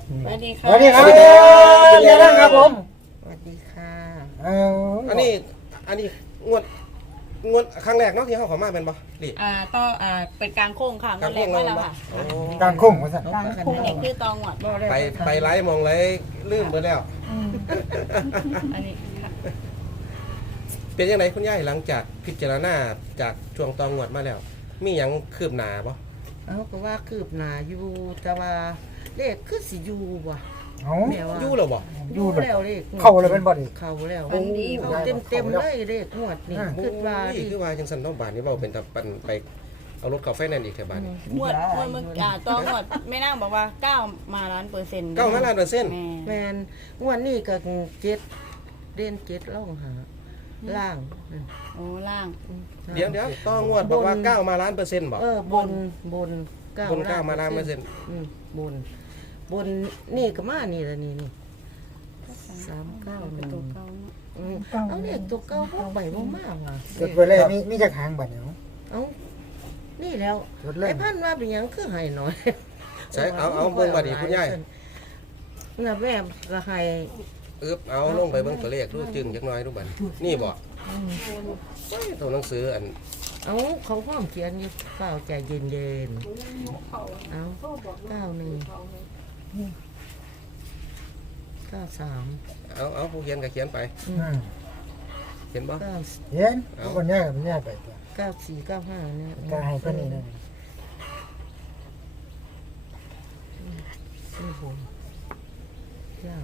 สวัสดีค่ะสวัสดีครับเดี๋ยวนะครับผมสวัสดีค่ะอันนี้งวดครั้งแรกเนาะที่เขาขอมาเป็นบ่ดิต่อเป็นกลางโค้งค่ะเงินแรกไว้แล้วค่ะโอ้กลางโค้งมาสั่นอันนี้คือตองหวดไปไล่มองไล่ลืมไปแล้วอันนี้ค่ะเป็นยังไงคุณยายหลังจากพิจารณาจากช่วงตองงวดมาแล้ว มีหยังคืบหน้าบ่เอาก็ว่าคืบหน้าอยู่แต่ว่าเลขคือสิอยู่ว่ะเอาแม่ว่าอยู่แล้วบ่อยู่เลยแล้วเลขเข้าเลยเป็นบ่ดิเข้าแล้วฟันดีเข้าเต็มเลยเลขงวดนี่คิดว่านี่คือว่าจังซั่นเนาะบาทนี้เว้าเป็นตะปันไปเอารถเข้าไฟแนนซ์อีกแถวบ้านนี้หวดเมื่อตองหวดไม่นั่งบอกว่า9 มาล้านเปอร์เซ็นต์เก้ามาล้านเปอร์เซ็นต์แม่นงวดนี้ก็เจ็ดเด่นเจ็ดล่องหาล่างโอ้ล่างเดี๋ยวตองวดบอกว่าเก้ามาล้านเปอร์เซ็นต์บ่บนเก้าบนเก้ามาล้านเปอร์เซ็นต์บนนี่ก็มานี่ละนี่391 ตัวเก่าเอาเลขตัวเก้าพวกใบบ่มากว่ะจดไปเลยมีจักหางบัดเนาะเอานี่แล้วจดเลยไอ้พันว่าเป็นหยังคือให้น้อยใช่เอาเบิ่งบัดนี้คุณยายน่ะแม่ก็ให้เอาลงไปเบิ่งตัวเลขดูจึงจักหน่อยดูบัดนี่บ่ตัวหนังสืออันเอาเขาพร้อมเขียนอยู่เฝ้าใจเย็นๆเอา93 เอาผู้เขียนก็เขียนไปเห็นบ่เห็นคนยากมันยากไปตัว 94 95เนี่ยก็ให้เพิ่นนี่นั่นนี่ผมย่าง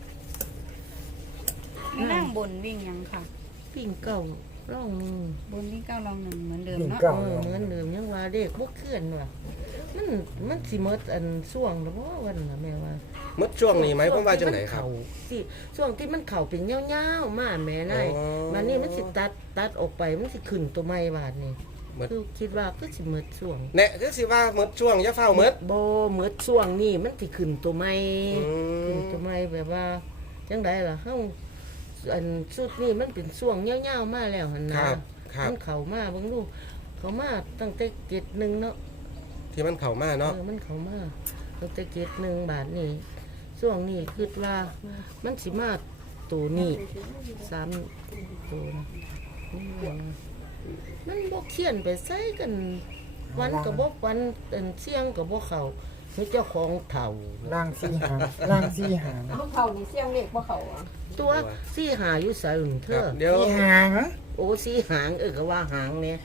ไม่นั่งบนวิ่งยังค่ะปิ้งเก่าร่องหนึงบนวิ่ง9 ลอง 1เหมือนเดิมปิ่งเนาะเก้าเหมือนเดิมยังว่าเด็กบ่เคลื่อนว่ะมันสิหมดอันช่วงแล้วบ่วันน่ะแม่ว่ามดช่วงนี้ไหมผมว่าจังไหนครับสิช่วงที่มันเข่าเป็นยาวๆมาแม่นายอ๋อมันนี่มันสิตัดออกไปมันสิขึ้นตัวใหม่บาดนี่หมดคือคิดว่าก็สิหมดช่วงแน่คือสิว่ามดช่วงอย่าเฝ้าหมดบ่หมดช่วงนี้มันสิขึ้นตัวใหม่อืขึ้นมตัวใหม่แบบว่าจังไดล่ะเฮาอันสุดนี่มันเป็นช่วงยาวๆมาแล้วหั่นคนะรับครับมันเข้ามาเบิ่งดูเข้ามาตั้งแต่71เนาะที่มันเข้ามาเนาะมันเข้ามาตั้งแต่71บาทนี่ช่วงนี้คิดว่ามันสิมาตัวนี้3ตัวนะมันบ่เขียนไปใส่กันวันก็บ่วันอันเสียงก็บ่เข้าคือเจ้าของเฒ่าล่างสี่หางล่างสี่หางพวกเขานี่เสียงเล็กพวกเขาอ่ะตัวสี่หาอยู่ใส่หุ่นเธครับอเดี๋ยวสี่หางโอ้สี่หางก็ว่าหางเนี่ย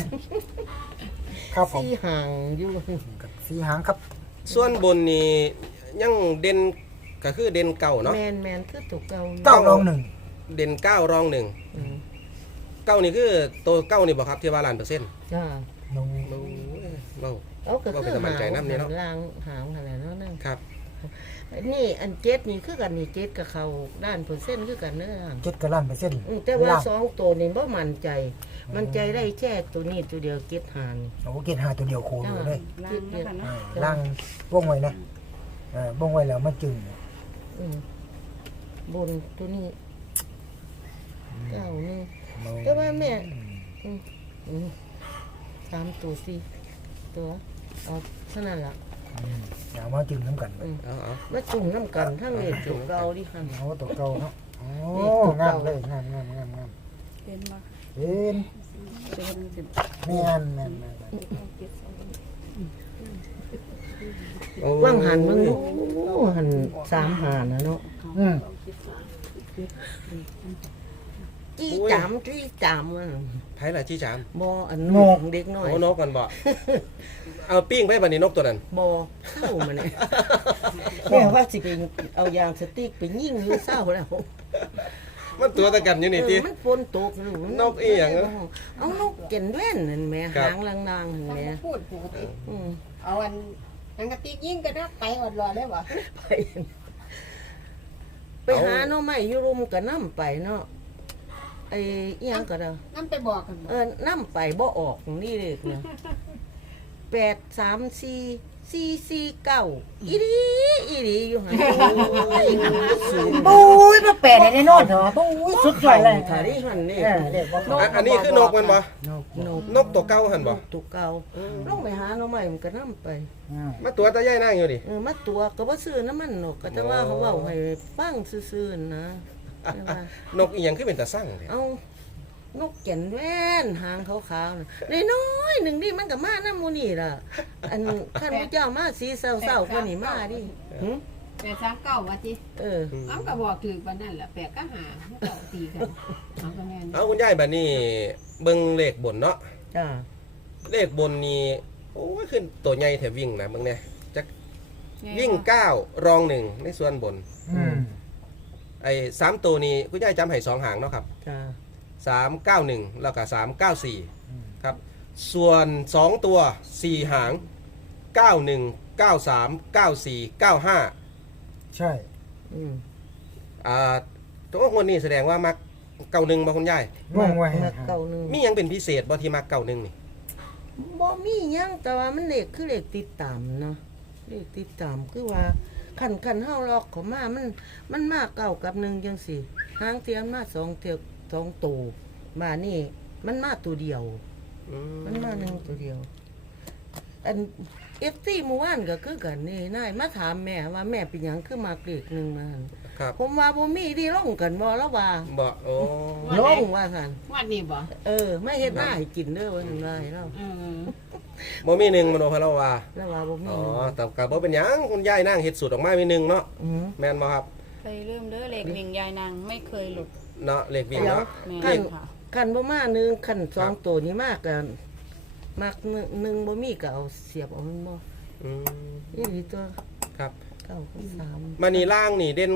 ครับผมสี่หางอยู่กับสี่หางครับส่วนบนนี่ยังเด่นก็คือเด่นเก่าเนาะแมนคือตัวเก่าอยู่เก้ารองหนึ่งเด่นเก้ารองหนึ่งอืมเก้านี่คือตัวเก้านี่บ่ครับที่ว่าล้านเปอร์เซ็นต์จ้าลงโอ้ยเว้าเอาก็ว่าเป็คืนอกำลังใจนำนี่เนาะลางหางอะไรเนาะนั่นครับนี่อันเจ็ดนี่คือกันนี่เจ็ดกับเขาด้านเปอร์เซ็นต์คือกันเนื้อเจ็ดกระล้านเปอร์เซ็นต์แต่ว่าล่างสองตัวนี่บ่มั่นใจ มันใจได้แค่ตัวนี้ตัวเดียวเจ็ดหางโอ้เกตหาตัวเดียวโคโลเลยล่างนะคะเนาะล่างว่องไว้นะว่องไว้แล้วมาจึงอืมบนตัวนี้เก้านี่ แต่ว่าแม่ อืม3ตัว4ตัวเอาเท่านั้นล่ะเอามาจึงน้ำกันเอามาจุ่มน้ำกันทั้งนี้ตัวเก่าดิค่ะเอาตัวเก่าเนาะโอ้งามเลยงามเป็นมาเป็นเป็นสิบแม่นโอ้ยว่างหันมึงดูหัน3หานะเนาะจี้จามอ่ะไผล่ะจี้จามบ่อันนกเด็กน้อยโอ้นกกันบ่เอาปิ้งไปบัดนี้นกตัวนั้นบ่เข้ามาเนี่ยแม่ว่าสิไปเอายางสติ๊กไปยิงอยู่เศร้าแล้วมันตัวตะกันอยู่นี่ติมันฝนตกนกอีหยังอะเอานกเก็นแว่นนั่นแหม่ครับหางลางๆนั่นแหม่พูดปกติอืมเอาอันนังกะติกยิ่งก็ได้ไปอดรอได้บ่ไปหาหน่อไม้อยู่รุมก็นํไปเนาะไอ้อีหยังก็ได้นั่นไปบอกกันบ่นํไปบ่ออกนี่เลขนะ8 3 4 449อีหลีอยู่หั่นโอ้ยสูงปุ้ยมาแปะได้แน่นอนเหรอปุ้ยสุดยอดเลยถ้าได้หั่นนี่เด็กบ่อันนี้คือนกมันบ่นกนกตัวเก่าหั่นบ่ตัวเก่าลงไปหาหน่อไม้มันก็นำไปมาตัวตาใหญ่นั่งอยู่ดิมาตัวก็บ่ซื้อน้ำมันนกก็แต่ว่าเขาเว้าให้ฟังซื่อๆนะแต่ว่านกอีหยังคือเป็นตาสั่งเนี่ยเอานกแก่นแว่นหางขาวๆน่ะน้อยๆหนึ่งนี่มันก็มานำหมู่นี่ล่ะอันคันพระเจ้ามาสีเศร้าๆกว่านี่มาดิหึ 839ว่าติเออเอาก็บอกถูกปานนั้นล่ะ8ก็หาเจ้าตีกันเอาก็แม่นเอาคุณยายบัดนี้เบิ่งเลขบนเนาะจ้าเลขบนนี่โอ้ยขึ้นตัวใหญ่แถววิ่งนะเบิ่งเนี่ยจักวิ่ง9รอง1ในส่วนบนอืมไอ้3ตัวนี้คุณยายจำให้2หางเนาะครับจ้า 391แล้วก็394ครับส่วน2ตัว4หาง91 93 94 95 ใช่อืมตัวคนนี้แสดงว่ามัก91บ่คุณยายว่องไวมาเก่าหนึงมีหยังเป็นพิเศษบ่ที่มัก91นี่บ่มีหยังแต่ว่ามันเลขคือเลขติดตามเนาะเลขติดตามคือว่าคันเฮาลอกเข้ามามันมาเก่ากับ1จังซี่หางเทียมมา2เที่ยว2ตัวมานี่มันมาตัวเดียว มันมา1ตัวเดียว อัน FT เมื่อวานก็คือกันนี่นายมาถามแม่ว่าแม่เป็นหยังคือมาเกลีกหนึงมาหั่นครับผมว่าบ่มีที่ลงกันบ่แล้วว่าบ่โอ้ลงว่าซั่นวัดนี้บ่ไม่เฮ็ดหน้าให้กินเด้อว่าซั่นว่าให้เราเออบ่มีหนึ่งมโนพะเราว่าแล้วว่าบ่มีอ๋อแต่ก็บ่เป็นหยังคุณยายนั่งเฮ็ดสูตรออกมามีหนึ่งเนาะอือแม่นบ่ครับไปเริ่มเด้อเลขวิ่งยายนางไม่เคยหลุดเนาะเลขวิ่งเดี๋ยวเนาะแม่คันค่ะคันบ่มาหนึงคันสองครับตัวนี้มากกันมักหนึ่งบ่มีก็เอาเสียบเอามันบ่อืมอีหลีตัวครับเก้ากับสามมานี่ล่างนี่เด่น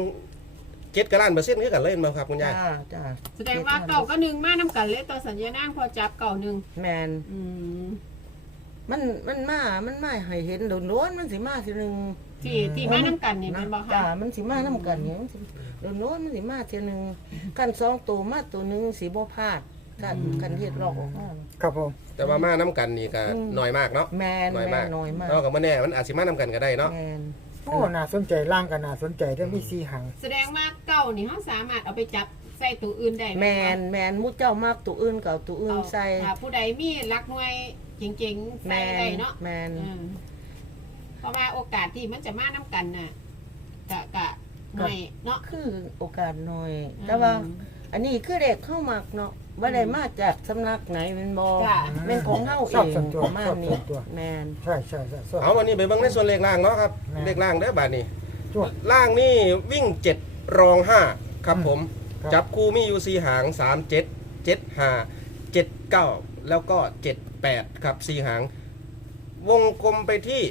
7กับล้านเปอร์เซ็นต์คือกันเลยบ่ครับคุณยายจ้าแสดงว่าเก่าก็หนึ่งมานํกันเลยตัวสัญญานางพอจับเก่าหนึ่งแมนอืมมันมาให้เห็นโดนๆมันสิมาทีหนึงที่มานํกันนี่แม่นบ่จ้าคะมันสิมานํกันเนี่ยมันสิโดนๆมันสิมาทีหนึงคันสองตัวมาตัวหนึงสิบ่พลาดคันเฮ็ดลอกออกมาครับผมแต่ว่ามาน้ำกันนี่ก็อืมน้อยมากเนาะแมนน้อยแมมากนน้อยมากเนาะก็บ่แน่มันอาจสิมาน้ำกันก็ได้เนาะแมนโอ้น่าสนใจล่างก็น่าสนใจได้มี4หางแสดงว่าเก่านี่เฮาสามารถเอาไปจับใส่ตัวอื่นได้แมนหมู่เจ้ามากตัวอื่นก็เอาตัวอื่นใส่ถ้าผู้ใดมีรักหน่วยเจ๋งๆแมใส่ได้นเนาะแมนอืมเพราะว่าโอกาสที่มันจะมานํกันน่ะกะหน่อยเนาะคือโอกาสน้อย แต่ว่า อันนี้คือเด็กเข้ามักเนาะว่าได้มาจากสำนักไหนเป็นบอจ้ะเป็นของเฮาเอชอบงส่วนตัวประมาชณอบส่นี้วนตัวแมนใช่ชอบเอาวันนี้ไปเบิ่งในส่วนเลขล่างเนาะครับแม่เลขล่างเด้อบาดนี้จวดล่างนี่วิ่ง7รอง5ครับผมครับจับคู่มีอยู่4หาง3 7 7 5 7 9แล้วก็78ครับ4หาง วงกลมไปที่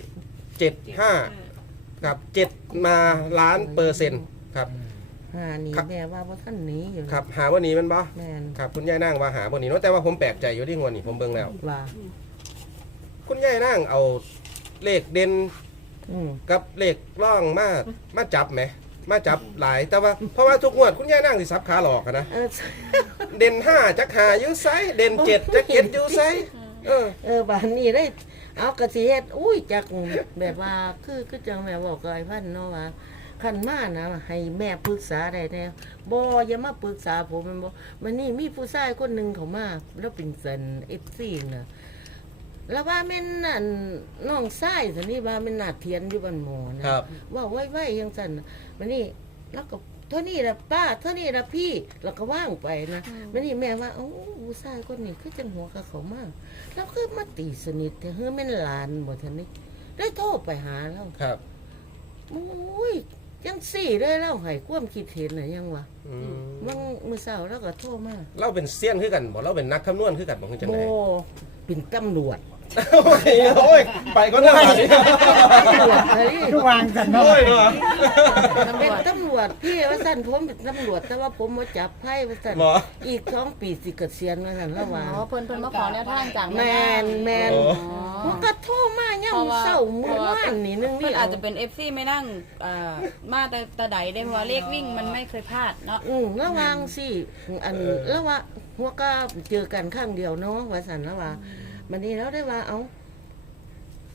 75ครับ7มาล้านเปอร์เซ็นต์ครับหานี่ครับแม่ว่าบ่ทันหนี้อยู่ครับหาวันนี้แมันบ่แมนครับคุณยายนั่งว่าหาวันนี้เนาะแต่ว่าผมแปลกใจอยู่ที่งวดนี้ผมเบิ่งแล้วว่าคุณยายนั่งเอาเลขเด่นอืมกับเลขร่องมาจับไหมมาจับหลายแต่ว่าเพราะว่าทุกงวดคุณยายนั่งสิซับขาหลอกอะนะ เด่น5จักหาอยู่ไซเด่น7จักเจ็ดอยู่ไซบานนี้ได้เอากระสิเฮ็ดอุ้ยจักแบบว่าคือจังแม่บอกกับไอ้พันเนาะว่าคันมานะให้แม่ปรึกษาได้แน่บ่อย่ามาปรึกษาผมมันบ่มันนี่มีผู้ชายคนหนึงเขามาแล้วเป็นเซน FC น่ะแล้วว่าแม่นนั่นน้องชายซั่นนี่ว่าแม่นนาเทียนอยู่บ้านหมอนะครับ ว่าไว้ๆจังซั่นน่ะมันนี่แล้วก็เท่านี้ล่ะป้าเท่านี้ล่ะพี่แล้วก็ว่างไปนะมันนี่แม่ว่าเอ้าผู้ชายคนนี้คือจังหัวกับเขามาแล้วคือมาตีสนิทแต่เฮ้อแม่นหลานบ่ทันนี่ได้โทรไปหาแล้วครับโอ้ยจังสี่เลยแล้วให้ความคิดเห็นน่ะยังวะอืมมื้อเช้าแล้วก็โทรมาเราเป็นเซียนคือกันบ่เราเป็นนักคำนวณคือกันบ่คือจังโบได๋เป็นตำรวจโอ้ยไปก็ได้บัดนี้ตำรวจเฮ้ยคือวางกันเนาะโอ้ยเนาะเป็นตำรวจพี่ว่าสั่นผมเป็นตำรวจแต่ว่าผมมาจับไพ่ว่าสั่นเหรออีก2 ปีสิเกษียณว่าสั่นแล้วว่าอ๋อเพิ่นมาขอแนวทางจากแมนโอ้มันก็โทรมาย่ำเศร้ามื้อวานนี่นึงเพิ่นี่นอาจจะเป็น FC ไม่นั่งมาแต่ใดได้เพราะว่าเลขวิ่งมันไม่เคยพลาดเนาะระวังสิอันแล้วว่าหัวก็เจอกันข้างเดียวเนาะว่าสั่นแล้วว่ามันนี่แล้วได้ว่าเอา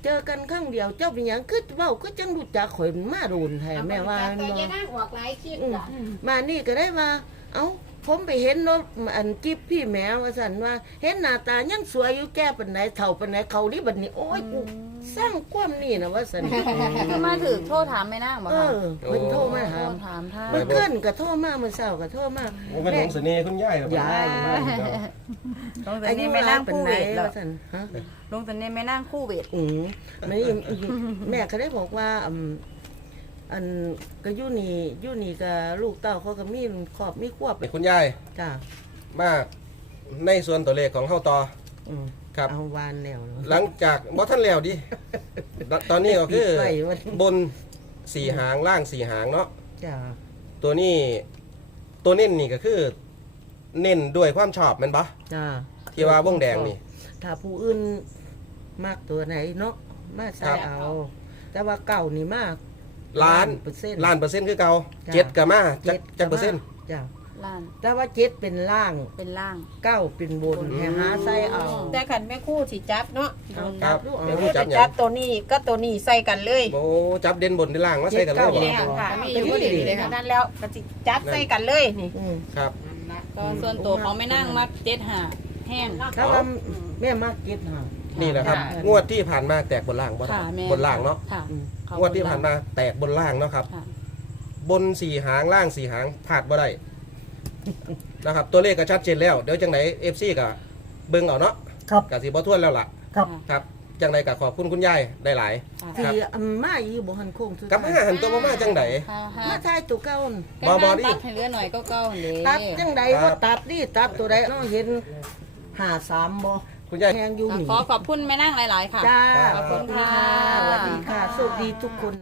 เจอกันครั้งเดียวเจ้าเป็นหยังคือเว้าก็จังรู้จักข่อยมาโดนแท้แม่ว่าแต่บ่จะนั่งออกหลายคลิปล่ะมานี่ก็ได้ว่าเอ้าผมไปเห็นรถอันกิ๊บพี่แมวว่าซั่นว่า เห็นหน้าตายังสวยอยู่แก่ปานไหนเฒ่าปานไหนเขานี่บัดนี้โอ้ยกูสร้างความนี่นะว่าซั่นคือมาถึงโทรถามแม่นางบ่เอค่ะอเพิ่นโทรมาโทรหาถามท่านเมื่อคืนก็โทรมาเมื่อเช้าก็โทรมาโอ้เป็นของเสน่ห์คุณยายเหรอยายลงแต่อานี่ยุแม่หลานางปานคู่ไหนเวทแล้วว่าซั่นฮะลงแต่นี่แม่นางคู่เวทไม่แม่ก็ได้บอกว่าอันก็อยู่นี่กับลูกเต้าเขาก็มีครอบมีครัวไปนี่คุณยายจ้ามาในส่วนตัวเลขของเฮาต่ออืมครับเอาวานแล้วหลังจากบ่ทันแล้วดิ ตอนนี้ก็คือปิดไว้วันบนสี่หางล่างสี่หางเนาะจ้าตัวนี้ตัวเน้นนี่ก็คือ เน้นด้วยความชอบแมันปะจ้าที่ว่าวงแดงนี่ถ้าผู้อื่นมากตัวไหนเนาะมาใส่ครับเอา แต่ว่าเก่านี่มากล้านเปอร์เซ็นต์ล้านเปอร์เซ็นต์คือเก่าจ้ะเจ็ดกับมาจักจ็ดจักเปอร์เซ็นต์จ้าล้านแต่ว่าเจ็ดเป็นล่างเป็นล่างเก้าเป็นบนให้หาใส่เอาแต่ขันแม่คู่สิจับเนาะเอาครับดูเอาเดี๋ยวผู้จับหยัจังบตัวนี้ก็ตัวนี้ใส่กันเลยโอ้จับเด่นบนเด่นล่างมาใส่กันเลยเจ็ดบ่เก้าเนี่ยค่ะมีอยู่พอดีเลยค่ะนั่นแล้วก็สิจับใส่กันเลยนี่อืมครับก็ส่วนตัวของแม่นางมัก7-5แห้งถ้าว่าแม่มากเก็ตหานี่แหละครับค่ะงวดที่ผ่านมาแตกบนล่างบ่ค่ะแม่บนล่างเนาะค่ะอืมเขงวดที่ผ่านมาแตกบนล่างเนาะครับค่ะบนสี่หางล่างสี่หางพลาดบ่ได้ นะครับ ตัวเลขก็ชัดเจนแล้ว เดี๋ยวจังไหน FC ก็เบิ่งเอาเนาะครับก็สิบ่ทวนแล้วล่ะครับครับจังไดก็ขอบคุณคุณยายได้หลายค่ะที่มาอีบ่หันโค้งสุดกับมาหันตัวมาจังไดค่ะมาทายตัวเก่าบ่บ่ดิตัดให้เหลือหน่อยก็เก่าหั่นเด้ตัดจังไดครัว่าบตัดนี่ตัดตัวใดเนาะเห็น53บ่คุณยายแพงอยู่นี่ขอขอบคุณแม่นางหลาย ๆ ค่ะจ้าขอบคุณค่ะสวัสดีค่ะสวัสดีทุกคน